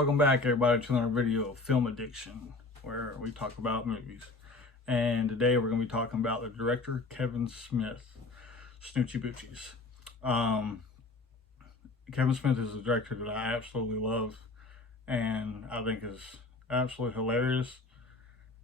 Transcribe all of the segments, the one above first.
Welcome back, everybody, to another video of Film Addiction, where we talk about movies. And today we're going to be talking about the director Kevin Smith, Snoochie Boochies. Kevin Smith is a director that I absolutely love, and I think is absolutely hilarious.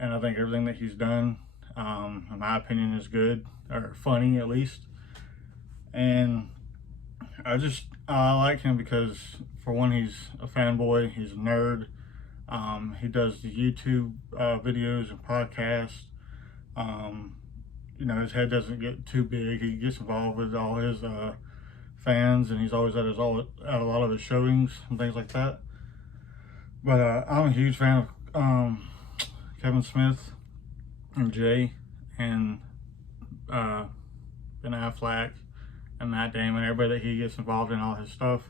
And I think everything that he's done, in my opinion, is good, or funny at least. And I like him because, for one, he's a fanboy, he's a nerd. He does the YouTube videos and podcasts. His head doesn't get too big. He gets involved with all his fans, and he's always at a lot of his showings and things like that. But I'm a huge fan of Kevin Smith and Jay and Ben Affleck and Matt Damon, everybody that he gets involved in all his stuff.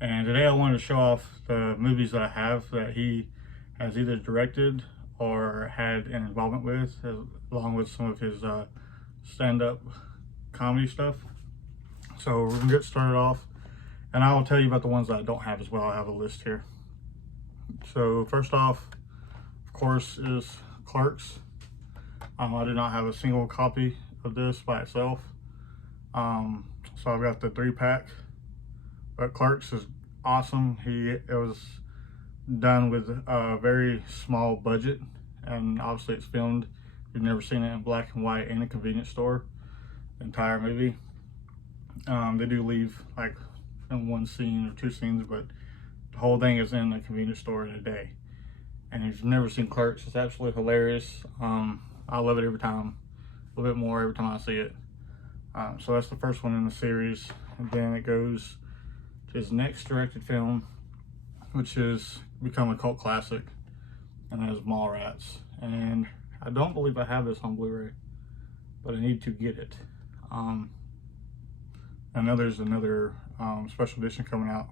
And today I wanted to show off the movies that I have that he has either directed or had an involvement with, along with some of his stand-up comedy stuff. So we're gonna get started off, and I will tell you about the ones that I don't have as well. I have a list here. So first off, of course, is Clerks. I do not have a single copy of this by itself. So I've got the 3-pack, but Clerks is awesome. It was done with a very small budget, and obviously it's filmed. If you've never seen it in black and white in a convenience store, the entire movie. They do leave like in one scene or two scenes, but the whole thing is in a convenience store in a day. And if you've never seen Clerks, it's absolutely hilarious. I love it every time, a little bit more every time I see it. So that's the first one in the series. And then it goes to his next directed film, which has become a cult classic, and that is Mallrats. And I don't believe I have this on Blu-ray, but I need to get it. I know there's another special edition coming out,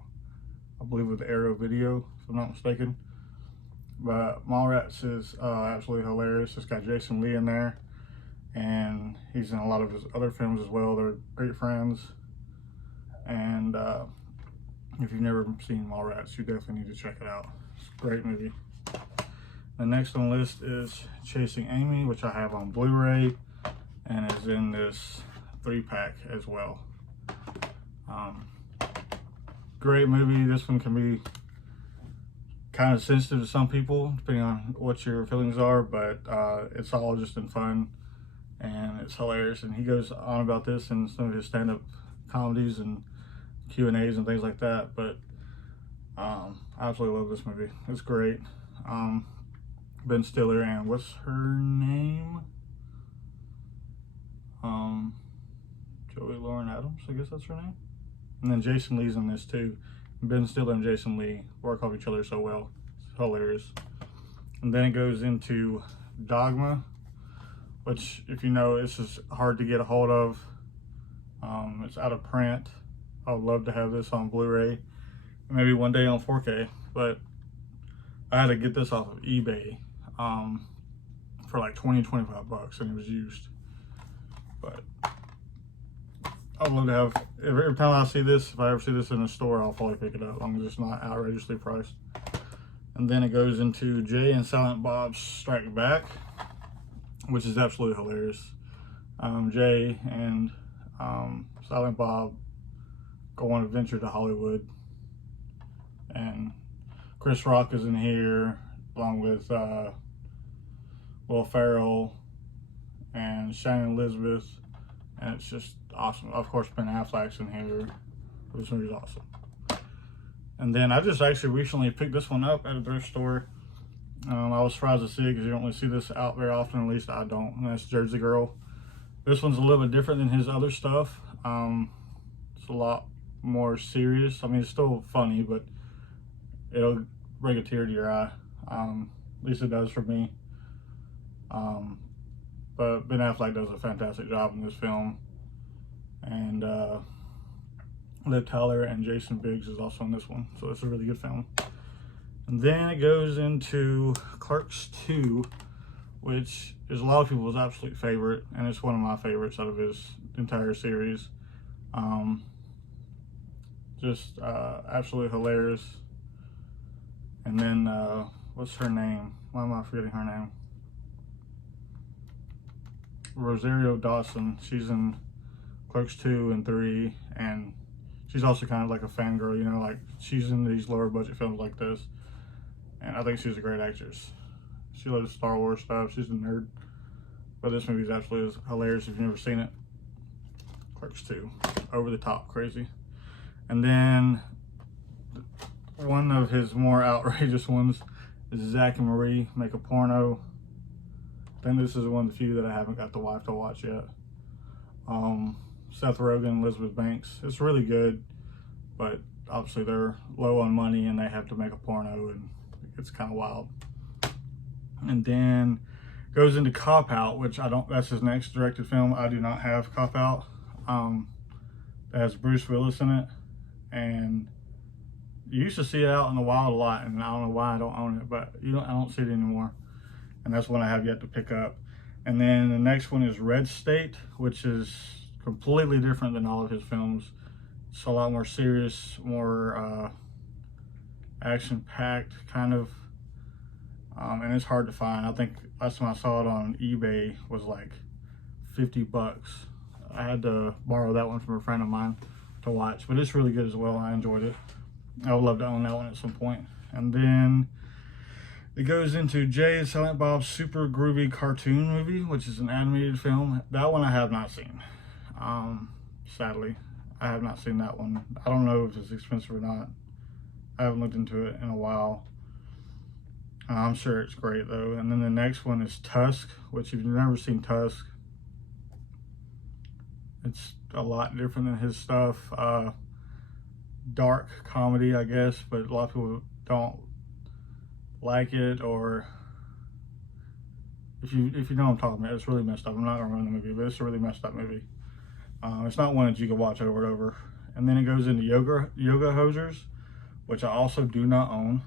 I believe with Arrow Video, if I'm not mistaken. But Mallrats is absolutely hilarious. It's got Jason Lee in there, and he's in a lot of his other films as well. They're great friends. And if you've never seen Mallrats, you definitely need to check it out. It's a great movie. The next on the list is Chasing Amy, which I have on Blu-ray and is in this 3-pack as well. Great movie. This one can be kind of sensitive to some people, depending on what your feelings are, but it's all just in fun, and it's hilarious. And he goes on about this in some of his stand-up comedies and Q&As and things like that. But I absolutely love this movie. It's great. Ben Stiller and what's her name? Joey Lauren Adams, I guess that's her name. And then Jason Lee's in this too. Ben Stiller and Jason Lee work off each other so well. It's hilarious. And then it goes into Dogma, which, if you know, this is hard to get a hold of. It's out of print. I would love to have this on Blu-ray, maybe one day on 4K, but I had to get this off of eBay for like 20-25 bucks, and it was used. But I'd love to have, every time I see this, if I ever see this in a store, I'll probably pick it up, as long as it's not outrageously priced. And then it goes into Jay and Silent Bob Strike Back, which is absolutely hilarious. Jay and Silent Bob go on an adventure to Hollywood, and Chris Rock is in here along with Will Ferrell and Shannon Elizabeth, and it's just awesome. Of course, Ben Affleck's in here. This movie's awesome. And then I just actually recently picked this one up at a thrift store. I was surprised to see it because you don't really see this out very often, at least I don't, and that's Jersey Girl. This one's a little bit different than his other stuff. It's a lot more serious. I mean, it's still funny, but it'll bring a tear to your eye. At least it does for me. But Ben Affleck does a fantastic job in this film. And Liv Tyler and Jason Biggs is also in this one. So it's a really good film. And then it goes into Clerks 2, which is a lot of people's absolute favorite, and it's one of my favorites out of his entire series. Just absolutely hilarious. And then, what's her name? Why am I forgetting her name? Rosario Dawson. She's in Clerks 2 and 3, and she's also kind of like a fangirl, you know, like she's in these lower budget films like this. And I think she's a great actress. She loves Star Wars stuff. She's a nerd. But this movie is absolutely hilarious if you've never seen it. Clerks 2. Over the top, crazy. And then one of his more outrageous ones is Zack and Marie Make a Porno. I think this is one of the few that I haven't got the wife to watch yet. Seth Rogen, Elizabeth Banks. It's really good, but obviously they're low on money and they have to make a porno, and it's kind of wild. And then goes into Cop Out, which that's his next directed film. I do not have Cop Out. That has Bruce Willis in it, and you used to see it out in the wild a lot, and I don't know why I don't own it, but I don't see it anymore. And that's one I have yet to pick up. And then the next one is Red State, which is completely different than all of his films. It's a lot more serious, more action-packed kind of, and it's hard to find. I think last time I saw it on eBay was like $50. I had to borrow that one from a friend of mine to watch, but it's really good as well. I enjoyed it. I would love to own that one at some point. And then it goes into Jay and Silent Bob's Super Groovy Cartoon Movie, which is an animated film. That one I have not seen. Sadly, I have not seen that one. I don't know if it's expensive or not. I haven't looked into it in a while. I'm sure it's great though. And then the next one is Tusk, which if you've never seen Tusk, it's a lot different than his stuff. Dark comedy, I guess, but a lot of people don't like it, or if you know what I'm talking about, it's really messed up. I'm not gonna ruin the movie, but it's a really messed up movie. It's not one that you can watch over and over. And then it goes into Yoga Hosers, which I also do not own.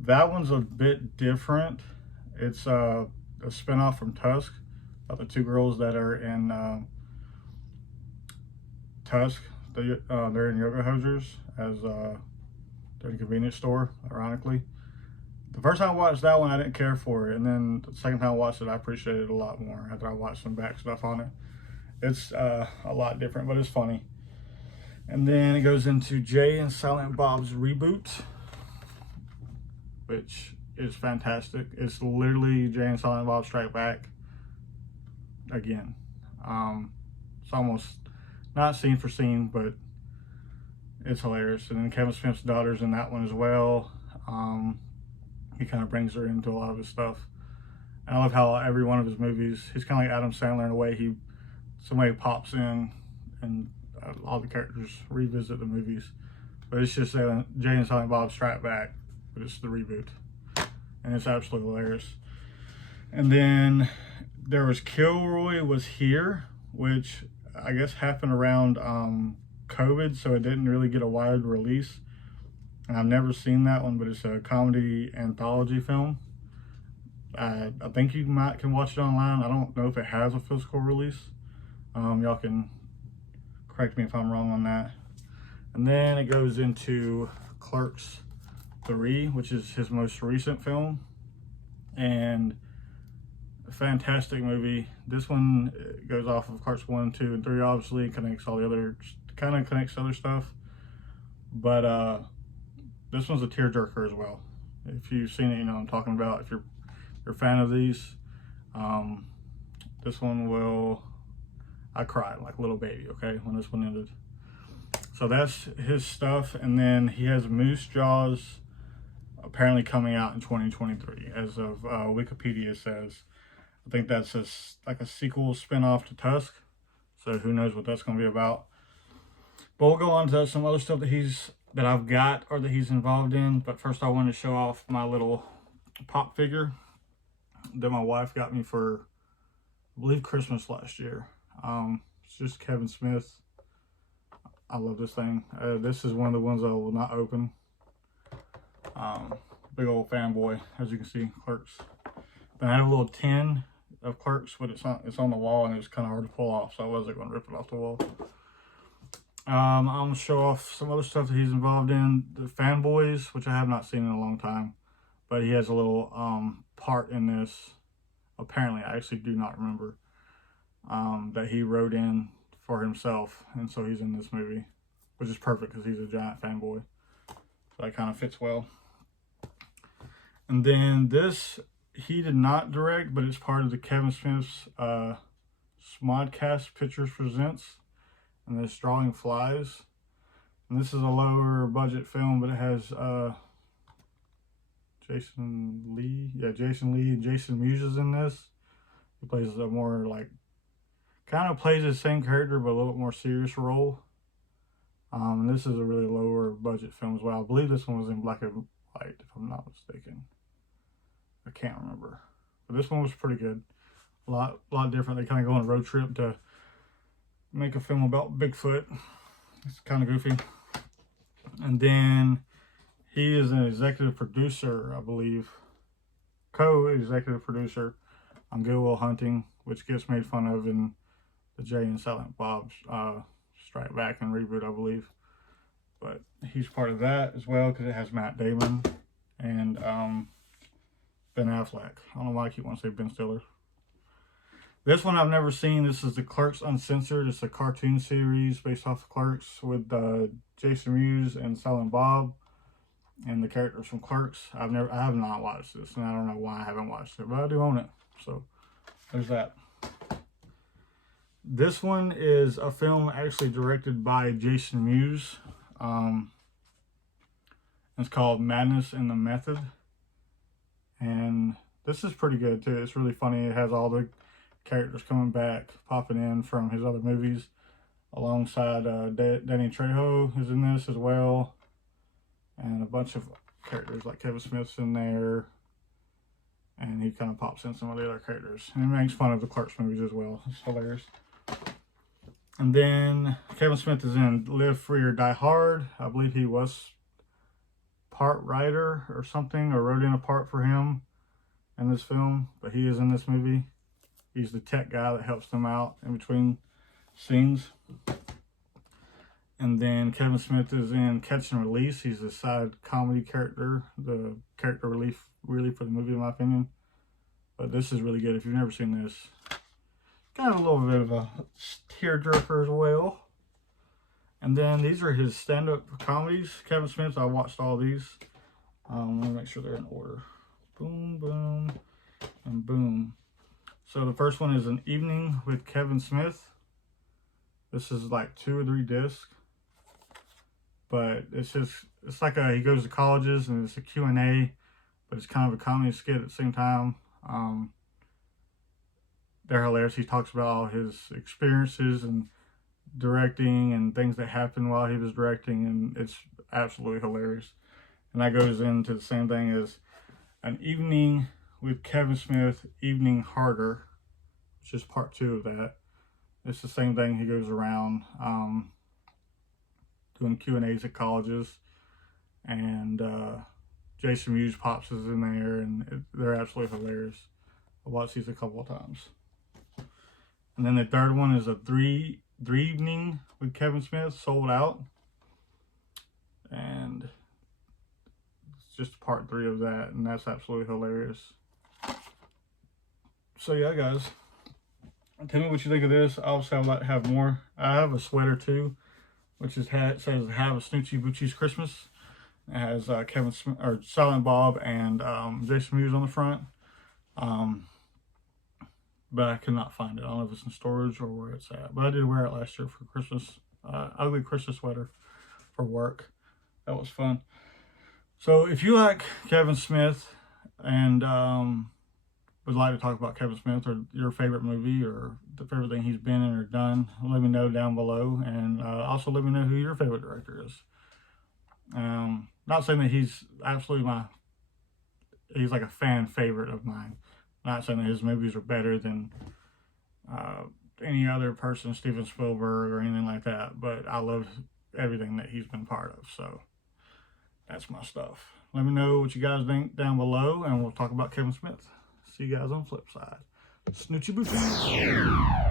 That one's a bit different. It's a spinoff from Tusk, about the two girls that are in Tusk. They're in Yoga Hosers as they're in a convenience store, ironically. The first time I watched that one, I didn't care for it. And then the second time I watched it, I appreciated it a lot more after I watched some back stuff on it. It's a lot different, but it's funny. And then it goes into Jay and Silent Bob's Reboot, which is fantastic. It's literally Jay and Silent Bob Strike Back again. It's almost not scene for scene, but it's hilarious. And then Kevin Smith's daughter's in that one as well. He kind of brings her into a lot of his stuff. And I love how every one of his movies, he's kind of like Adam Sandler in a way. Somebody pops in and all the characters revisit the movies. But it's just Jay and Silent Bob Strike Back, but it's the reboot. And it's absolutely hilarious. And then there was Kilroy Was Here, which I guess happened around COVID, so it didn't really get a wide release. And I've never seen that one, but it's a comedy anthology film. I think you can watch it online. I don't know if it has a physical release. Y'all can correct me if I'm wrong on that. And then it goes into Clerks 3, which is his most recent film, and a fantastic movie. This one goes off of Clerks 1, 2, and 3, obviously, connects all the other, kind of connects other stuff, but this one's a tearjerker as well. If you've seen it, you know what I'm talking about. If you're a fan of these, this one I cried like a little baby, okay, when this one ended. So that's his stuff. And then he has Moose Jaws apparently coming out in 2023, as of Wikipedia says. I think that's like a sequel spin-off to Tusk, so who knows what that's going to be about. But we'll go on to some other stuff that I've got or that he's involved in. But first I want to show off my little pop figure that my wife got me for, I believe, Christmas last year. It's just Kevin Smith. I love this thing. This is one of the ones I will not open. Big old fanboy, as you can see, Clerks. Then I have a little tin of Clerks, but it's on the wall, and it was kind of hard to pull off, so I wasn't going to rip it off the wall. I'm gonna show off some other stuff that he's involved in. The Fanboys, which I have not seen in a long time, but he has a little part in this. Apparently, I actually do not remember that he wrote in for himself, and so he's in this movie, which is perfect because he's a giant fanboy. So that kind of fits well. And then this, he did not direct, but it's part of the Kevin Smith's Smodcast Pictures Presents, and it's Drawing Flies. And this is a lower budget film, but it has Jason Lee and Jason Mewes is in this. He plays a more like, kind of plays the same character, but a little bit more serious role. And this is a really lower budget film as well. I believe this one was in black and white, if I'm not mistaken. I can't remember, but this one was pretty good. A lot different. They kind of go on a road trip to make a film about Bigfoot. It's kind of goofy. And then he is an executive producer, I believe, co-executive producer on Good Will Hunting, which gets made fun of in the Jay and Silent Bob Strike Back and reboot, I believe. But he's part of that as well because it has Matt Damon and Ben Affleck. I don't know why I keep wanting to say Ben Stiller. This one I've never seen. This is the Clerks Uncensored. It's a cartoon series based off the Clerks with Jason Mewes and Silent Bob and the characters from Clerks. I have not watched this, and I don't know why I haven't watched it, but I do own it. So there's that. This one is a film actually directed by Jason Mewes. It's called Madness in the Method. And this is pretty good too. It's really funny. It has all the characters coming back, popping in from his other movies. Alongside Danny Trejo is in this as well. And a bunch of characters like Kevin Smith's in there. And he kind of pops in some of the other characters. And he makes fun of the Clerks movies as well. It's hilarious. And then Kevin Smith is in Live Free or Die Hard. I believe he was part writer or something, or wrote in a part for him in this film, but he is in this movie. He's the tech guy that helps them out in between scenes. And then Kevin Smith is in Catch and Release. He's a side comedy character, the character relief really for the movie in my opinion. But this is really good if you've never seen this. Got a little bit of a tearjerker as well. And then these are his stand-up comedies. Kevin Smith, I watched all these. Let me make sure they're in order. Boom, boom, and boom. So the first one is An Evening with Kevin Smith. This is like 2 or 3 discs. But it's like he goes to colleges and it's a Q&A, but it's kind of a comedy skit at the same time. They're hilarious. He talks about all his experiences and directing and things that happened while he was directing, and it's absolutely hilarious. And that goes into the same thing as An Evening with Kevin Smith, Evening Harder, which is part 2 of that. It's the same thing. He goes around doing Q&As at colleges, and Jason Mewes pops is in there, and they're absolutely hilarious. I watched these a couple of times. And then the third one is a three Evening with Kevin Smith, Sold Out. And it's just part 3 of that, and that's absolutely hilarious. So yeah, guys, tell me what you think of this. Obviously, I'd like to have more. I have a sweater too, which says "Have a Snoochie Boochie's Christmas." It has Kevin Smith or Silent Bob and Jason Mewes on the front. But I could not find it. I don't know if it's in storage or where it's at. But I did wear it last year for Christmas. Ugly Christmas sweater for work. That was fun. So if you like Kevin Smith and would like to talk about Kevin Smith or your favorite movie or the favorite thing he's been in or done, let me know down below. And also let me know who your favorite director is. Not saying that he's absolutely he's like a fan favorite of mine. Not saying that his movies are better than any other person, Steven Spielberg or anything like that, but I love everything that he's been part of, so that's my stuff. Let me know what you guys think down below, and we'll talk about Kevin Smith. See you guys on the flip side. Snoochie Boochie.